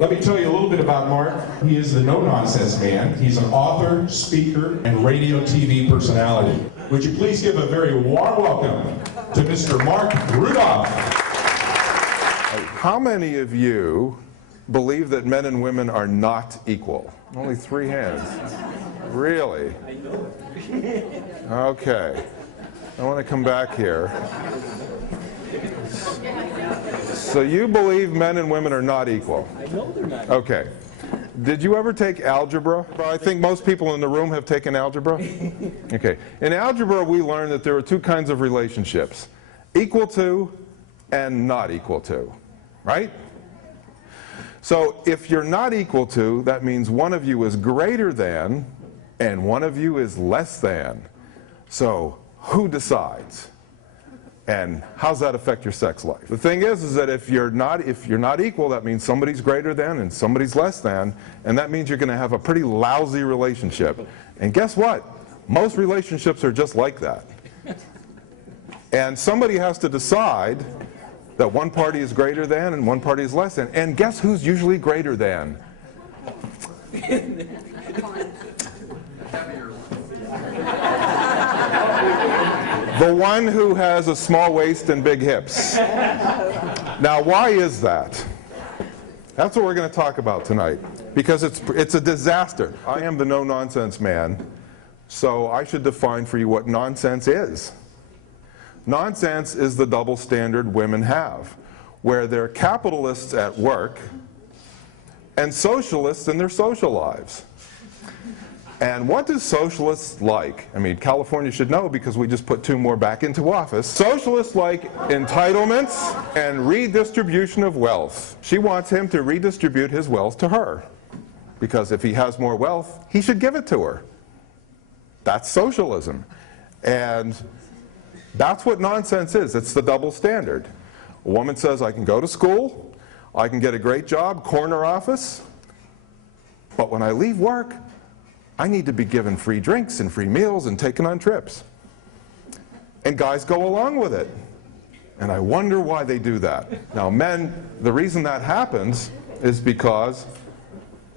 Let me tell you a little bit about Marc. He is the no-nonsense man. He's an author, speaker, and radio TV personality. Would you please give a very warm welcome to Mr. Marc Rudov. How many of you believe that men and women are not equal? Only 3 hands. Really? Okay. I want to come back here. So you believe men and women are not equal? I know they're not. Okay. Did you ever take algebra? I think most people in the room have taken algebra. Okay. In algebra, we learned that there are 2 kinds of relationships: equal to and not equal to, right? So if you're not equal to, that means one of you is greater than and one of you is less than. So who decides? And how does that affect your sex life? The thing is that if you're not equal, that means somebody's greater than and somebody's less than, and that means you're going to have a pretty lousy relationship. And guess what? Most relationships are just like that. And somebody has to decide that one party is greater than and one party is less than. And guess who's usually greater than? The one who has a small waist and big hips. Now, why is that? That's what we're going to talk about tonight, because it's a disaster. I am the no-nonsense man, so I should define for you what nonsense is. Nonsense is the double standard women have, where they're capitalists at work and socialists in their social lives. And what do socialists like? I mean, California should know because we just put 2 more back into office. Socialists like entitlements and redistribution of wealth. She wants him to redistribute his wealth to her, because if he has more wealth, he should give it to her. That's socialism. And that's what nonsense is. It's the double standard. A woman says, I can go to school, I can get a great job, corner office, but when I leave work, I need to be given free drinks and free meals and taken on trips. And guys go along with it. And I wonder why they do that. Now men, the reason that happens is because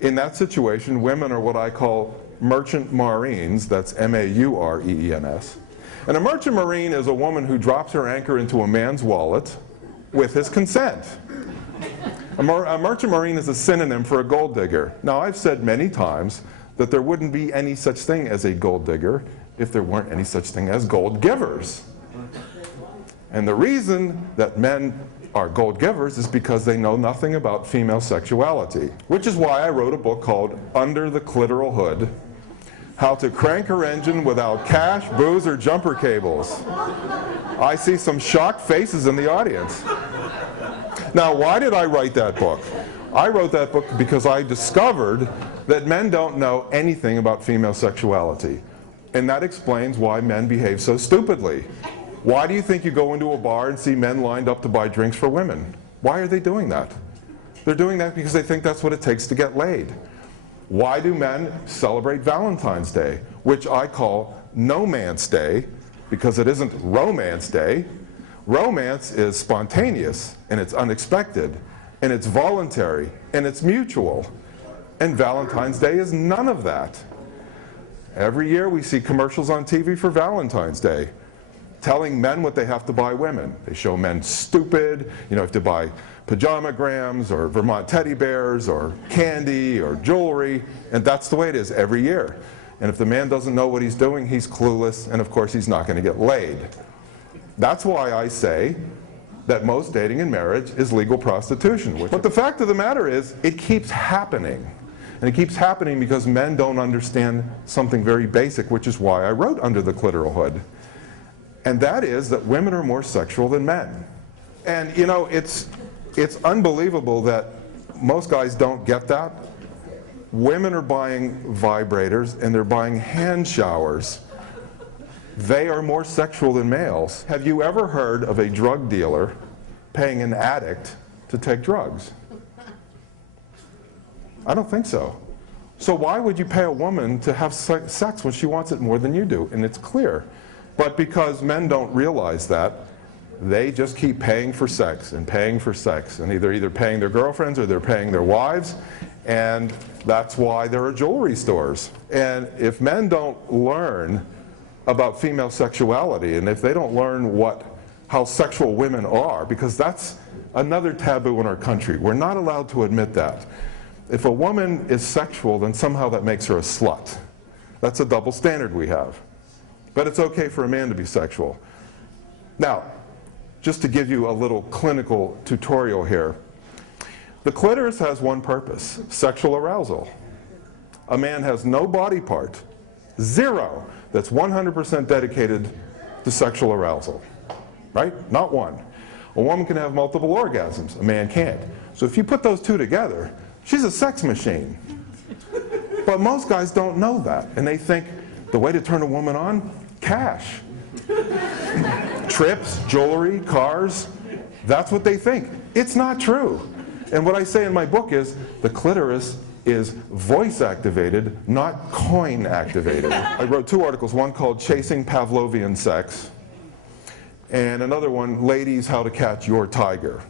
in that situation, women are what I call merchant marines. That's M-A-U-R-E-E-N-S. And a merchant marine is a woman who drops her anchor into a man's wallet with his consent. A merchant marine is a synonym for a gold digger. Now, I've said many times that there wouldn't be any such thing as a gold digger if there weren't any such thing as gold givers. And the reason that men are gold givers is because they know nothing about female sexuality, which is why I wrote a book called Under the Clitoral Hood: How to Crank Her Engine Without Cash, Booze, or Jumper Cables. I see some shocked faces in the audience. Now, why did I write that book? I wrote that book because I discovered that men don't know anything about female sexuality. And that explains why men behave so stupidly. Why do you think you go into a bar and see men lined up to buy drinks for women? Why are they doing that? They're doing that because they think that's what it takes to get laid. Why do men celebrate Valentine's Day, which I call No Man's Day, because it isn't Romance Day. Romance is spontaneous, and it's unexpected, and it's voluntary, and it's mutual. And Valentine's Day is none of that. Every year we see commercials on TV for Valentine's Day, telling men what they have to buy women. They show men stupid, you know, have to buy pajamagrams or Vermont teddy bears or candy or jewelry, and that's the way it is every year. And if the man doesn't know what he's doing, he's clueless, and of course he's not going to get laid. That's why I say that most dating and marriage is legal prostitution. But the fact of the matter is, it keeps happening. And it keeps happening because men don't understand something very basic, which is why I wrote Under the Clitoral Hood. And that is that women are more sexual than men. And you know, it's unbelievable that most guys don't get that. Women are buying vibrators and they're buying hand showers. They are more sexual than males. Have you ever heard of a drug dealer paying an addict to take drugs? I don't think so. So why would you pay a woman to have sex when she wants it more than you do? And it's clear. But because men don't realize that, they just keep paying for sex and paying for sex, and either paying their girlfriends or they're paying their wives, and that's why there are jewelry stores. And if men don't learn about female sexuality, and if they don't learn how sexual women are, because that's another taboo in our country. We're not allowed to admit that. If a woman is sexual, then somehow that makes her a slut. That's a double standard we have. But it's okay for a man to be sexual. Now, just to give you a little clinical tutorial here, the clitoris has one purpose: sexual arousal. A man has no body part, zero, that's 100% dedicated to sexual arousal. Right? Not one. A woman can have multiple orgasms. A man can't. So if you put those two together, she's a sex machine. But most guys don't know that. And they think the way to turn a woman on? Cash. Trips, jewelry, cars. That's what they think. It's not true. And what I say in my book is the clitoris is voice activated, not coin activated. I wrote 2 articles, one called Chasing Pavlovian Sex, and another one, Ladies, How to Catch Your Tiger.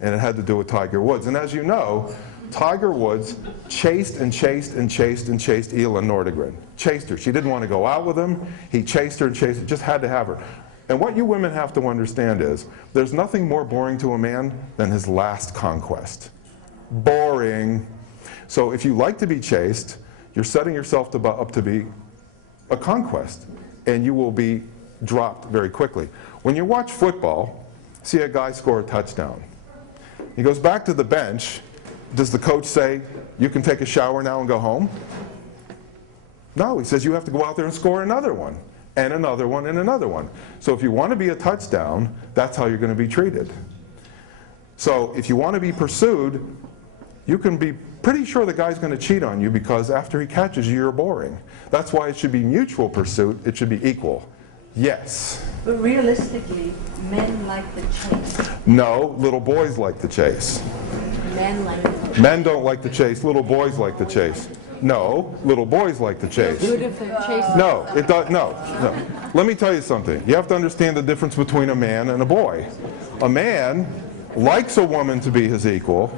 And it had to do with Tiger Woods. And as you know, Tiger Woods chased and chased and chased and chased Elin Nordegren. Chased her. She didn't want to go out with him. He chased her and chased her, just had to have her. And what you women have to understand is, there's nothing more boring to a man than his last conquest. Boring. So if you like to be chased, you're setting yourself up to be a conquest, and you will be dropped very quickly. When you watch football, see a guy score a touchdown. He goes back to the bench. Does the coach say, you can take a shower now and go home? No, he says you have to go out there and score another one, and another one, and another one. So if you want to be a touchdown, that's how you're going to be treated. So if you want to be pursued, you can be pretty sure the guy's going to cheat on you, because after he catches you, you're boring. That's why it should be mutual pursuit. It should be equal. Yes? But realistically, men like the chase. No, little boys like the chase. Men like the chase. Men don't like the chase. Little boys like the chase. No, little boys like the chase. Good if they're chasing. No, it does. No. Let me tell you something. You have to understand the difference between a man and a boy. A man likes a woman to be his equal,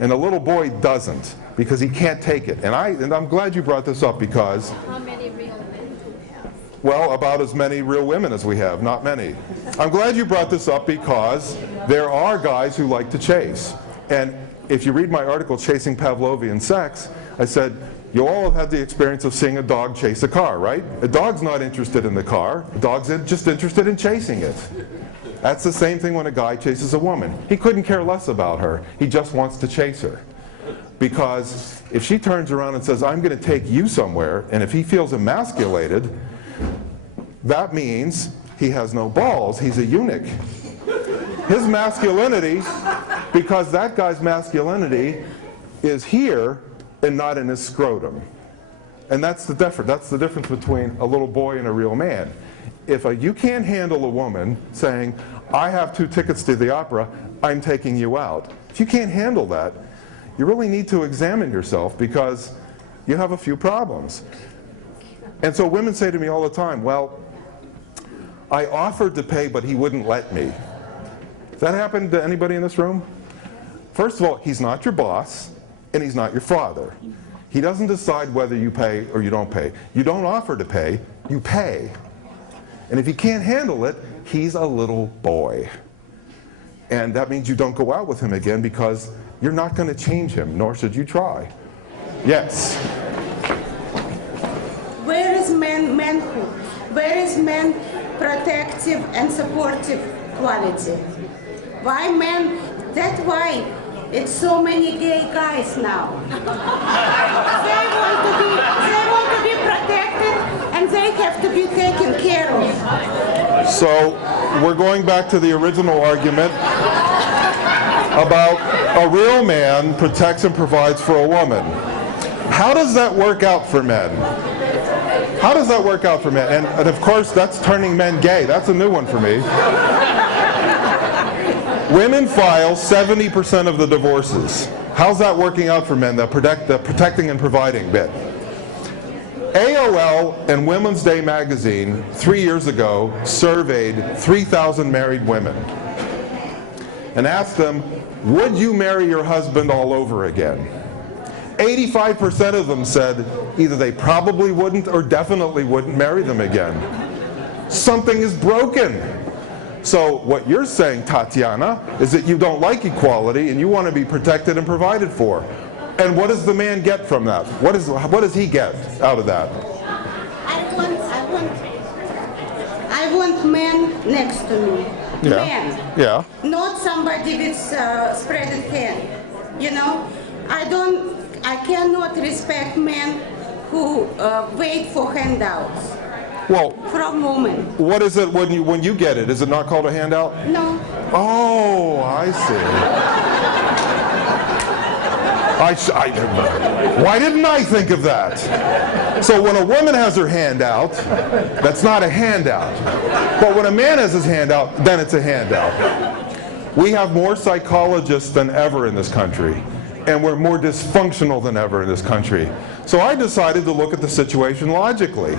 and a little boy doesn't, because he can't take it. And I'm glad you brought this up, because How many real men do we have? well, about as many real women as we have, not many. I'm glad you brought this up, because there are guys who like to chase. And if you read my article, Chasing Pavlovian Sex, I said, you all have had the experience of seeing a dog chase a car, right? A dog's not interested in the car. A dog's just interested in chasing it. That's the same thing when a guy chases a woman. He couldn't care less about her. He just wants to chase her. Because if she turns around and says, I'm going to take you somewhere, and if he feels emasculated, that means he has no balls. He's a eunuch. His masculinity, because that guy's masculinity is here and not in his scrotum. And that's the difference. That's the difference between a little boy and a real man. If you can't handle a woman saying, I have 2 tickets to the opera, I'm taking you out. If you can't handle that, you really need to examine yourself, because you have a few problems. And so women say to me all the time, well, I offered to pay, but he wouldn't let me. Has that happened to anybody in this room? First of all, he's not your boss, and he's not your father. He doesn't decide whether you pay or you don't pay. You don't offer to pay, you pay. And if he can't handle it, he's a little boy. And that means you don't go out with him again, because you're not going to change him, nor should you try. Yes? Where is manhood? Where is man protective and supportive quality? Why men? That's why it's so many gay guys now. They want to be protected, and they have to be taken care of. So we're going back to the original argument about a real man protects and provides for a woman. How does that work out for men? How does that work out for men? And of course, that's turning men gay. That's a new one for me. Women file 70% of the divorces. How's that working out for men, the protecting and providing bit? AOL and Women's Day magazine 3 years ago surveyed 3,000 married women and asked them, would you marry your husband all over again? 85% of them said either they probably wouldn't or definitely wouldn't marry them again. Something is broken. So what you're saying, Tatiana, is that you don't like equality and you want to be protected and provided for. And what does the man get from that? What does he get out of that? I want men next to me. Yeah. Men. Yeah. Not somebody with spreaded hand. You know, I cannot respect men who wait for handouts. Well, From women. what is it when you get it? Is it not called a handout? No. Oh, I see. Why didn't I think of that? So when a woman has her hand out, that's not a handout. But when a man has his hand out, then it's a handout. We have more psychologists than ever in this country, and we're more dysfunctional than ever in this country. So I decided to look at the situation logically.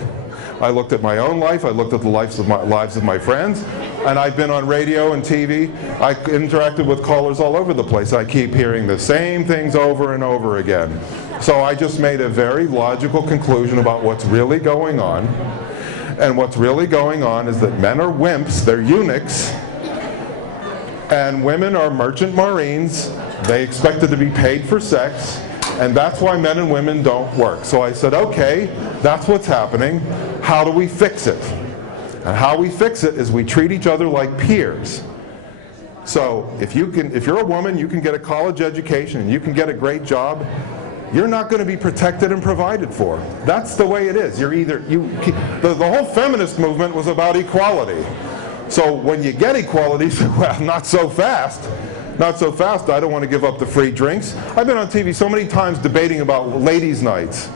I looked at my own life, I looked at the lives of my friends, and I've been on radio and TV. I interacted with callers all over the place. I keep hearing the same things over and over again. So I just made a very logical conclusion about what's really going on. And what's really going on is that men are wimps, they're eunuchs, and women are merchant marines. They expected to be paid for sex, and that's why men and women don't work. So I said, okay, that's what's happening. How do we fix it? And how we fix it is we treat each other like peers. So if you're a woman, you can get a college education and you can get a great job, you're not going to be protected and provided for. That's the way it is. The whole feminist movement was about equality. So when you get equality, you say, well, not so fast. Not so fast, I don't want to give up the free drinks. I've been on TV so many times debating about ladies' nights.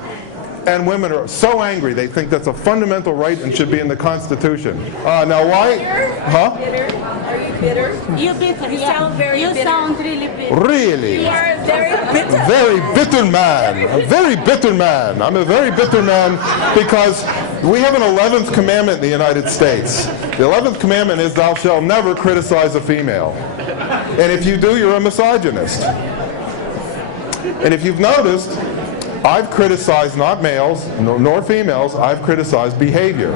And women are so angry, they think that's a fundamental right and should be in the Constitution. Now why? Huh? Bitter? Are you bitter? You're bitter. You sound very bitter. You sound really bitter. Really? You are very bitter. Very bitter man. A very bitter man. I'm a very bitter man because we have an 11th commandment in the United States. The 11th commandment is thou shalt never criticize a female. And if you do, you're a misogynist. And if you've noticed, I've criticized not males nor females, I've criticized behavior.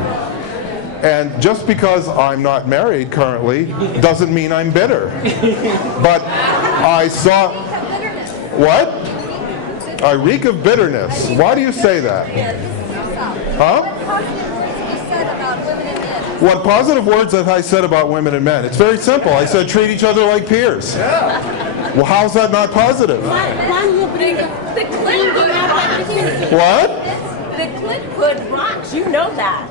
And just because I'm not married currently doesn't mean I'm bitter. But I saw... What? I reek of bitterness. Why do you say that? Huh? What positive words have I said about women and men? It's very simple. I said treat each other like peers. Well, how's that not positive? The clit What? The clit hood rocks. You know that.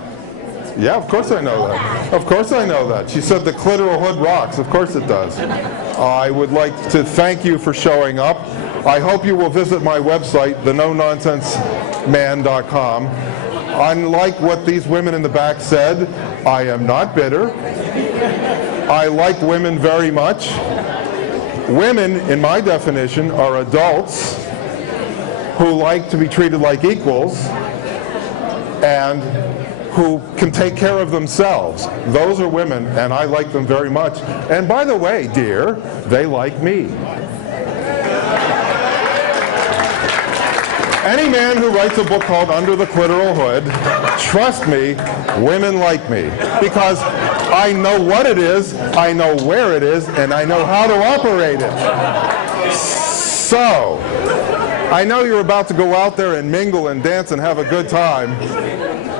Yeah, of course I know that. Of course I know that. She said the clitoral hood rocks. Of course it does. I would like to thank you for showing up. I hope you will visit my website, thenononsenseman.com. Unlike what these women in the back said, I am not bitter. I like women very much. Women, in my definition, are adults who like to be treated like equals and who can take care of themselves. Those are women, and I like them very much. And by the way, dear, they like me. Any man who writes a book called Under the Clitoral Hood, trust me, women like me. Because I know what it is, I know where it is, and I know how to operate it. So, I know you're about to go out there and mingle and dance and have a good time.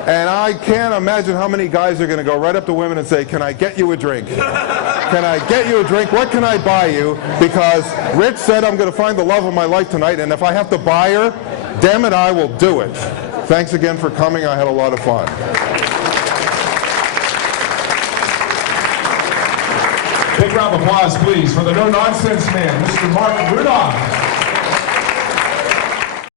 And I can't imagine how many guys are going to go right up to women and say, can I get you a drink? Can I get you a drink? What can I buy you? Because Rich said I'm going to find the love of my life tonight, and if I have to buy her, damn it, I will do it. Thanks again for coming. I had a lot of fun. Big round of applause, please, for the no-nonsense man, Mr. Marc Rudov.